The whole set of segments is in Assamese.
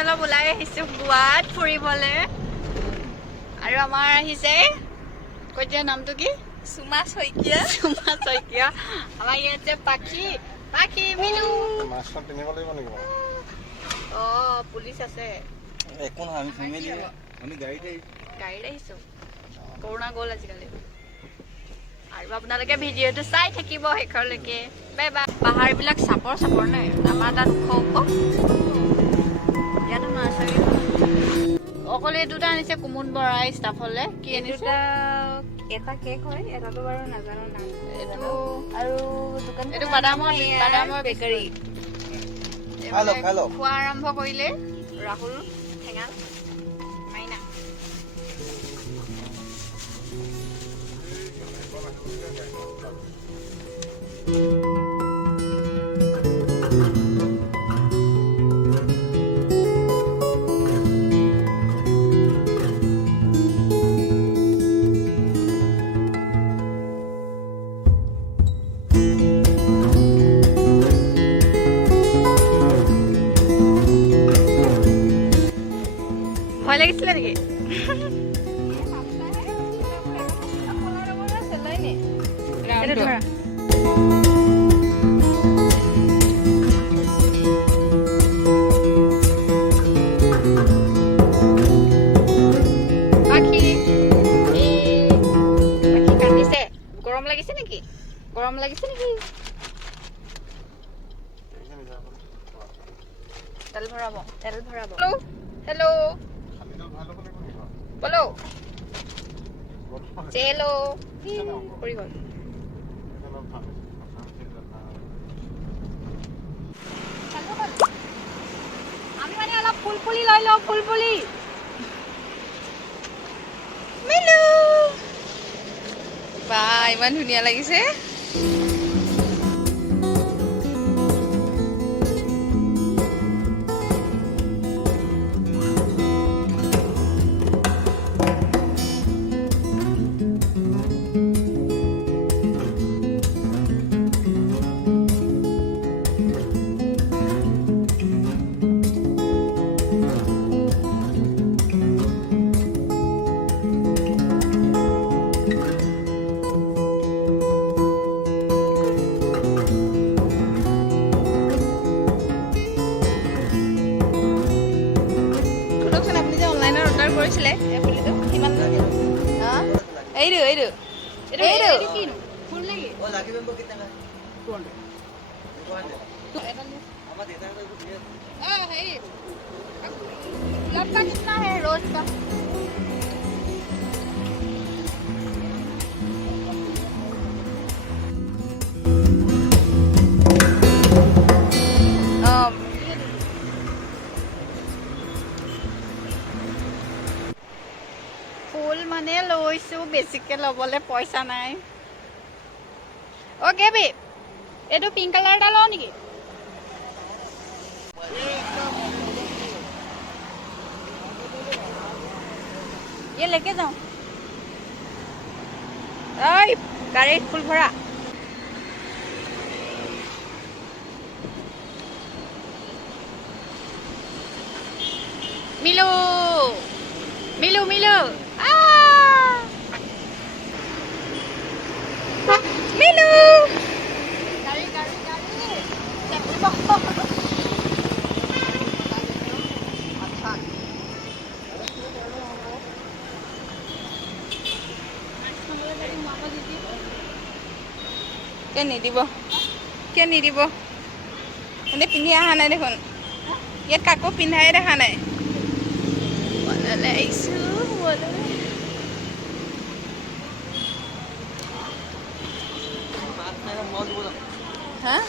অলপ ওলাই আহিছো গোৱাত ফুৰিবলে আৰু আমাৰ আহিছে কইতিয়া নামটো কি সুমা শইকিয়া আমাৰ ইয়াতে পাখি মিলু মাছখন কিনিব লাগিব নেকি অ পুলিচ আছে একো নহয় আমি ফেমিলি আমি গাড়ীতে আহিছো কৰোণা গ'ল আজিকালি আৰু আপোনালোকে ভিডিঅ'টো চাই থাকিব শেষৰলৈকে বাই বাই পাহাৰবিলাক চাপৰ নাই আমাৰ তাত ওখ ইয়াতো নাৰ্চাৰী অকল এই দুটা আনিছে কুমুদ বৰাই ষ্টাফলে কি আনিছে এটা কেক হয় এটাটো বাৰু নাজানো নাম এইটো আৰু দোকান এইটো বাদামৰ বেকাৰী খাই লওক খোৱা আৰম্ভ কৰিলে ৰাহুল ঠেঙা মাইনা ভয় লাগিছিলে নেকি গৰম লাগিছে নেকি তেল ভৰাব হেল্ল' বলো চেলো পৰি গ'ল আমি মানে অলপ ফুলপুলি লৈ লওঁ ফুলপুলি মিলু বা ইমান ধুনীয়া লাগিছে কৰিছিলে এই পুলিটো কিমান এইটো কিনো ফুল নেকি ओ लागी में कितना है 200 है गुलाब का कितना है रोज का ফুল মানে লৈছো বেছিকে লবলে পইচা নাই ओके बे এইটো পিঙ্ক কালার এটা লও নেকি ये लेके जाओ ओए गाड़ी फुल भरा मिलो मिलो मिलो मिलू गाड़ी क्या नहीं দিব এনে পিন্ধি অহা নাই দেখোন ইয়াত কাকো পিন্ধাই দেখা নাই हाँ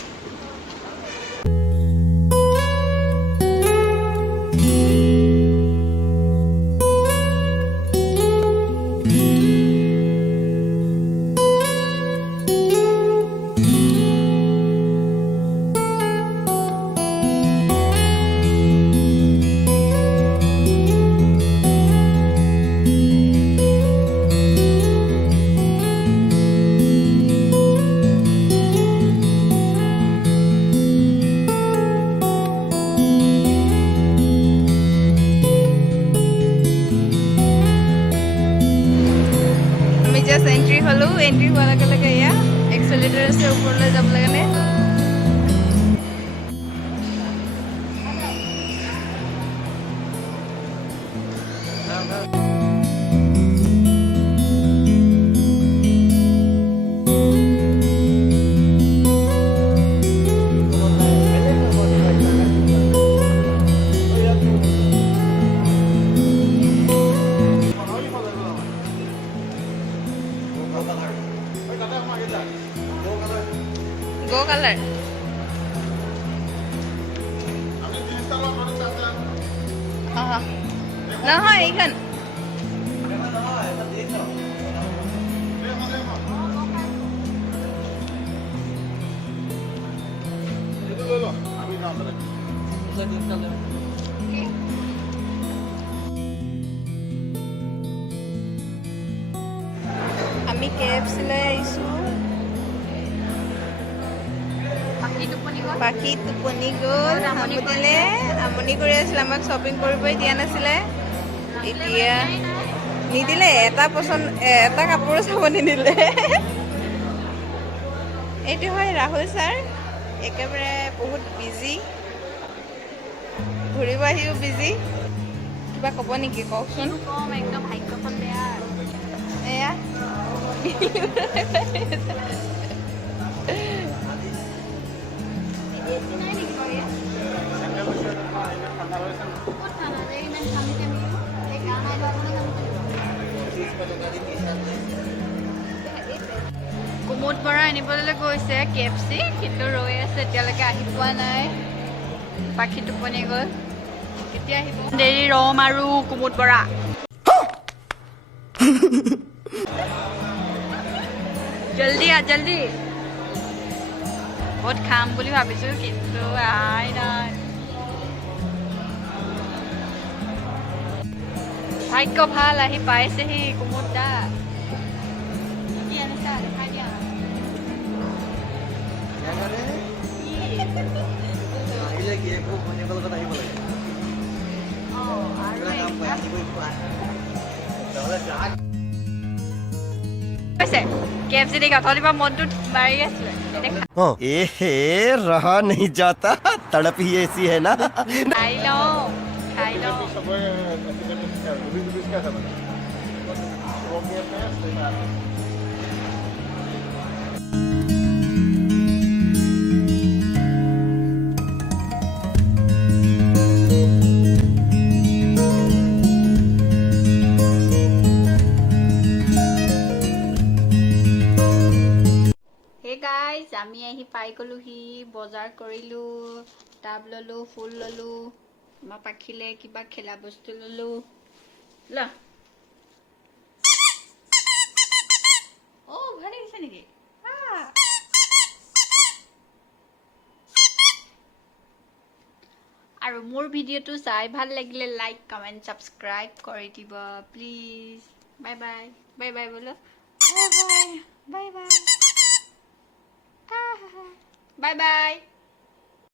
এন্ট্ৰি হোৱাৰ লগে লগে এয়া এক্সেলেটাৰ আছে ওপৰলৈ যাবলৈ কাৰণে Go color. নহয় এইখন আমি KFC লৈ আহিছো বাকী টোপনি গ'ল আমনি কৰি আছিলে আমাক শ্বপিং কৰিবই দিয়া নাছিলে এতিয়া নিদিলে এটা কাপোৰো চাব নিদিলে এইটো হয় ৰাহুল ছাৰ একেবাৰে বহুত বিজি ঘূৰিব আহিও বিজি কিবা ক'ব নেকি কওকচোন একদম ভাগ্যখন বেয়া এয়া কুমুদ বৰা আনিবলৈ গৈছে KFC কিন্তু ৰৈ আছে এতিয়ালৈকে আহি পোৱা নাই পাখি টোপনি গ'ল কেতিয়া আহিব দেৰি ৰম আৰু কুমুদ বৰা জলদি জলদি বহুত খাম বুলি ভাবিছো কিন্তু আই নাই ভাগ্য ভাল আহি পাইছেহি কুমুদ দা কি আনিছা দেখাই দিয়া KFC देखा थोड़ी बार मन तो मारी एहे रहा नहीं जाता तड़प ही ऐसी है ना खाई लो গাইজ আমি আহি পাই গ'লোহি বজাৰ কৰিলো টাব ললো ফুল ললো আমাৰ পাখিলে কিবা খেলা বস্তু ললো ল ও ভাল লাগিছে নেকি আৰু মোৰ ভিডিঅ'টো চাই ভাল লাগিলে লাইক কমেন্ট সাবস্ক্ৰাইব কৰি দিব please bye bye bye bye বলো bye bye bye bye Bye bye.